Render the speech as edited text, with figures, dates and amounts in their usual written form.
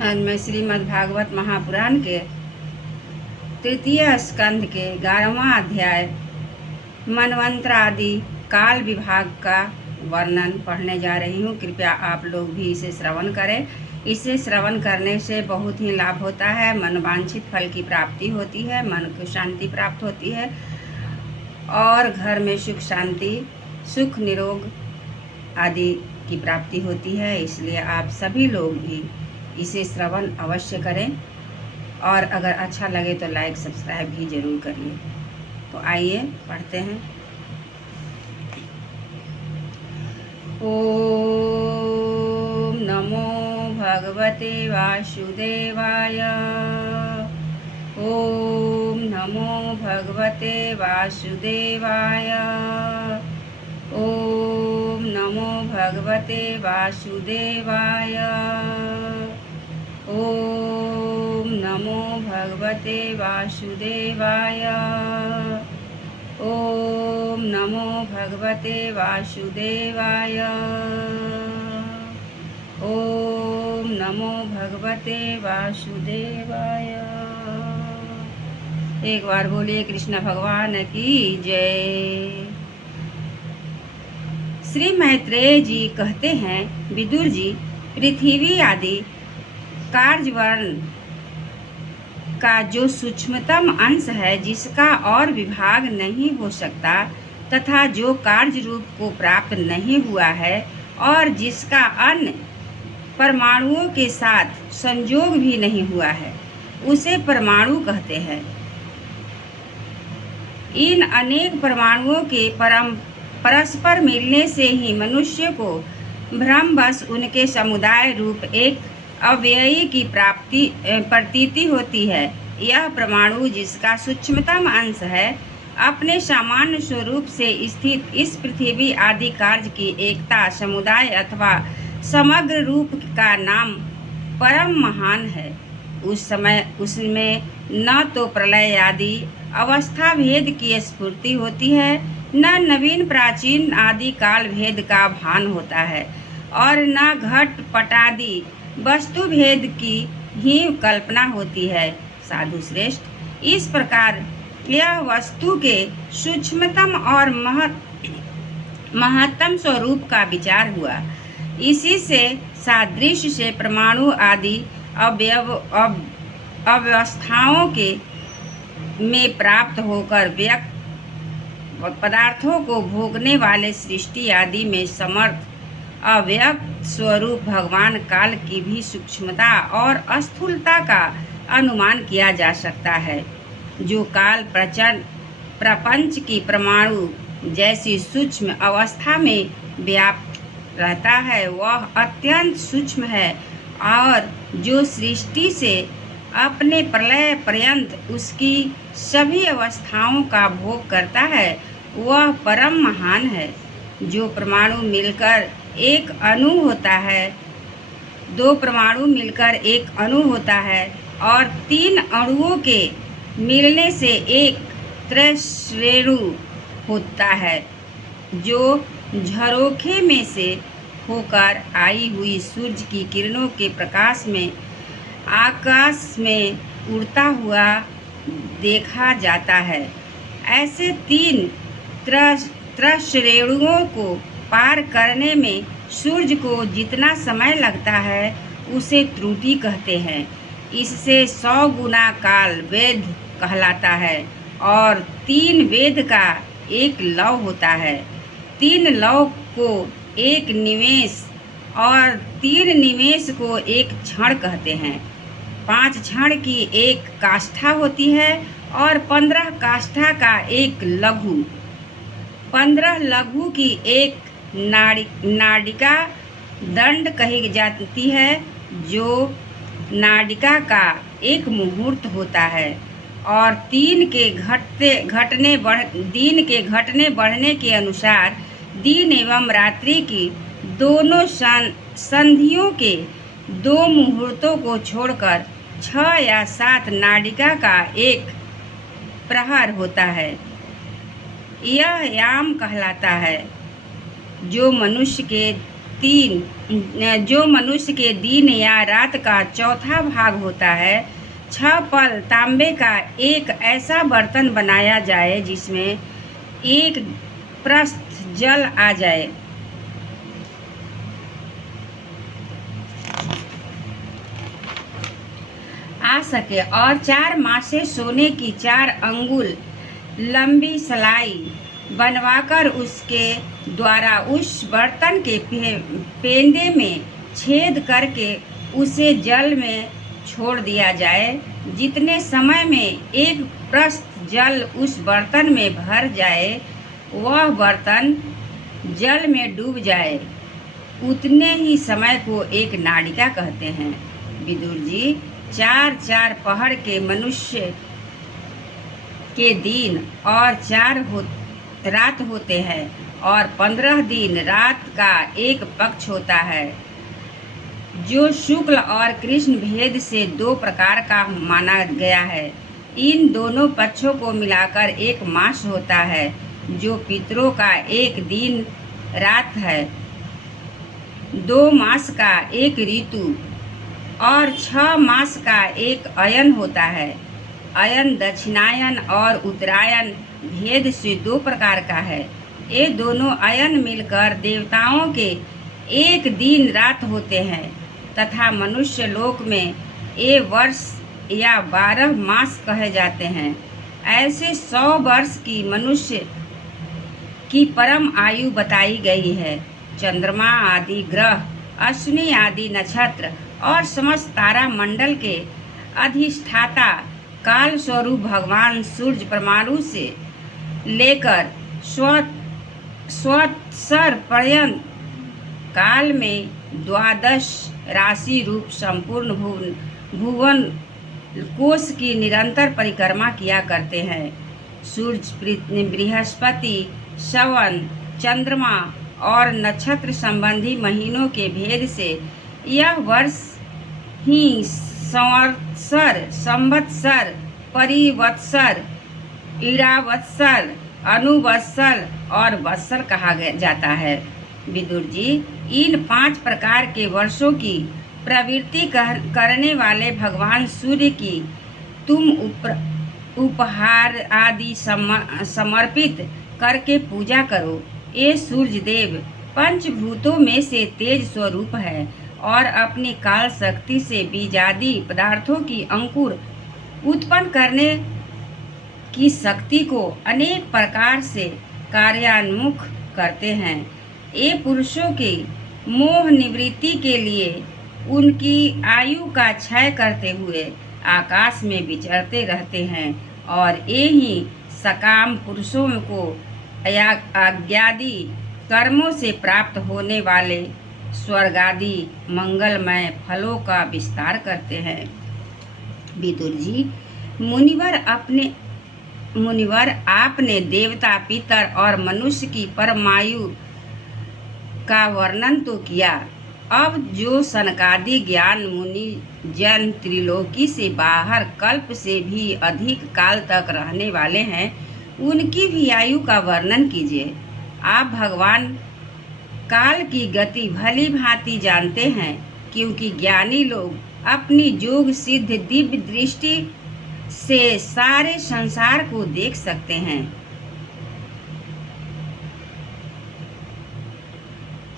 आज मैं श्रीमद् भागवत महापुराण के तृतीय स्कंध के 11वां अध्याय मनवंतर आदि काल विभाग का वर्णन पढ़ने जा रही हूँ। कृपया आप लोग भी इसे श्रवण करें। इसे श्रवण करने से बहुत ही लाभ होता है। मनवांछित फल की प्राप्ति होती है, मन को शांति प्राप्त होती है और घर में सुख शांति, सुख निरोग आदि की प्राप्ति होती है। इसलिए आप सभी लोग भी इसे श्रवण अवश्य करें और अगर अच्छा लगे तो लाइक सब्सक्राइब भी जरूर करिए। तो आइए पढ़ते हैं। ओम नमो भगवते वासुदेवाय। ओम नमो भगवते वासुदेवाय। ओम नमो भगवते वासुदेवाय। ओम नमो भगवते वासुदेवाय। ओम नमो भगवते वासुदेवाय। ओम नमो भगवते वासुदेवाय। एक बार बोलिए कृष्ण भगवान की जय। श्री मैत्रेय जी कहते हैं, विदुर जी, पृथ्वी आदि कार्यवर्ण का जो सूक्ष्मतम अंश है, जिसका और विभाग नहीं हो सकता तथा जो कार्य रूप को प्राप्त नहीं हुआ है और जिसका अन्य परमाणुओं के साथ संयोग भी नहीं हुआ है, उसे परमाणु कहते हैं। इन अनेक परमाणुओं के परस्पर मिलने से ही मनुष्य को भ्रमवश उनके समुदाय रूप एक अव्ययी की प्रतीति होती है। यह परमाणु, जिसका सूक्ष्मतम अंश है, अपने सामान्य स्वरूप से स्थित इस पृथ्वी आदि कार्य की एकता, समुदाय अथवा समग्र रूप का नाम परम महान है। उस समय उसमें न तो प्रलय आदि अवस्था भेद की स्फूर्ति होती है, न नवीन प्राचीन आदि काल भेद का भान होता है और न घट पटादि वस्तु भेद की ही कल्पना होती है। साधु श्रेष्ठ, इस प्रकार यह वस्तु के सूक्ष्मतम और महत्तम स्वरूप का विचार हुआ। इसी से सादृश्य से परमाणु आदि अवस्थाओं के में प्राप्त होकर व्यक्त पदार्थों को भोगने वाले सृष्टि आदि में समर्थ अव्यक्त स्वरूप भगवान काल की भी सूक्ष्मता और स्थूलता का अनुमान किया जा सकता है। जो काल प्रपंच की परमाणु जैसी सूक्ष्म अवस्था में व्याप्त रहता है, वह अत्यंत सूक्ष्म है और जो सृष्टि से अपने प्रलय पर्यंत उसकी सभी अवस्थाओं का भोग करता है, वह परम महान है। जो परमाणु मिलकर एक अणु होता है, दो परमाणु मिलकर एक अणु होता है और तीन अणुओं के मिलने से एक त्रैश्रेणु होता है, जो झरोखे में से होकर आई हुई सूर्य की किरणों के प्रकाश में आकाश में उड़ता हुआ देखा जाता है। ऐसे तीन त्रैश्रेणुओं को पार करने में सूर्य को जितना समय लगता है, उसे त्रुटि कहते हैं। इससे 100 गुना काल वेद कहलाता है और 3 वेद का एक लव होता है। 3 लव को एक निमेष और 3 निमेष को एक क्षण कहते हैं। 5 क्षण की एक काष्ठा होती है और 15 काष्ठा का एक लघु, 15 लघु की एक नाडिका दंड कही जाती है, जो नाडिका का एक मुहूर्त होता है और दिन के घटने बढ़ने के अनुसार दिन एवं रात्रि की दोनों संधियों के 2 मुहूर्तों को छोड़कर 6 या 7 नाडिका का एक प्रहर होता है। यह याम कहलाता है। जो मनुष्य के जो मनुष्य के दिन या रात का चौथा भाग होता है, 6 पल तांबे का एक ऐसा बर्तन बनाया जाए जिसमें एक प्रस्थ जल आ सके और 4 मासे सोने की 4 अंगुल लंबी सलाई बनवाकर उसके द्वारा उस बर्तन के पेंदे में छेद करके उसे जल में छोड़ दिया जाए। जितने समय में एक प्रस्थ जल उस बर्तन में भर जाए, वह बर्तन जल में डूब जाए, उतने ही समय को एक नाड़िका कहते हैं। विदुर जी, 4 पहर के मनुष्य के दिन और 4 रात होते हैं और 15 दिन रात का एक पक्ष होता है, जो शुक्ल और कृष्ण भेद से 2 प्रकार का माना गया है। इन दोनों पक्षों को मिलाकर एक मास होता है, जो पितरों का एक दिन रात है। 2 मास का एक ऋतु और 6 मास का एक अयन होता है। अयन दक्षिणायन और उत्तरायण भेद से 2 प्रकार का है। ये दोनों अयन मिलकर देवताओं के एक दिन रात होते हैं तथा मनुष्य लोक में ये वर्ष या 12 मास कहे जाते हैं। ऐसे 100 वर्ष की मनुष्य की परम आयु बताई गई है। चंद्रमा आदि ग्रह, अश्विनी आदि नक्षत्र और समस्त तारा मंडल के अधिष्ठाता काल स्वरूप भगवान सूर्य परमाणु से लेकर स्वत्सर पर्यंत काल में 12 राशि रूप संपूर्ण भुवन कोश की निरंतर परिक्रमा किया करते हैं। सूर्य, बृहस्पति, श्रवण, चंद्रमा और नक्षत्र संबंधी महीनों के भेद से यह वर्ष ही संवत्सर, संवत्सर, परिवत्सर, ईरावत्सर, अनुवत्सर और वत्सर कहा जाता है। विदुर जी, इन 5 प्रकार के वर्षों की प्रवृत्ति करने वाले भगवान सूर्य की तुम उपहार आदि समर्पित करके पूजा करो। ये सूर्य देव पंचभूतों में से तेज स्वरूप है और अपनी काल शक्ति से बीजादि पदार्थों की अंकुर उत्पन्न करने की शक्ति को अनेक प्रकार से कार्यान्मुख करते हैं। ये पुरुषों के मोह निवृत्ति के लिए उनकी आयु का क्षय करते हुए आकाश में विचरते रहते हैं और ये ही सकाम पुरुषों को आज्ञादि कर्मों से प्राप्त होने वाले स्वर्गादि मंगलमय फलों का विस्तार करते हैं। विदुर जी, मुनिवर आपने देवता, पितर और मनुष्य की परमायु का वर्णन तो किया। अब जो सनकादि ज्ञान मुनि जन त्रिलोकी से बाहर कल्प से भी अधिक काल तक रहने वाले हैं, उनकी भी आयु का वर्णन कीजिए। आप भगवान काल की गति भली भांति जानते हैं, क्योंकि ज्ञानी लोग अपनी योग सिद्ध दिव्य दृष्टि से सारे संसार को देख सकते हैं।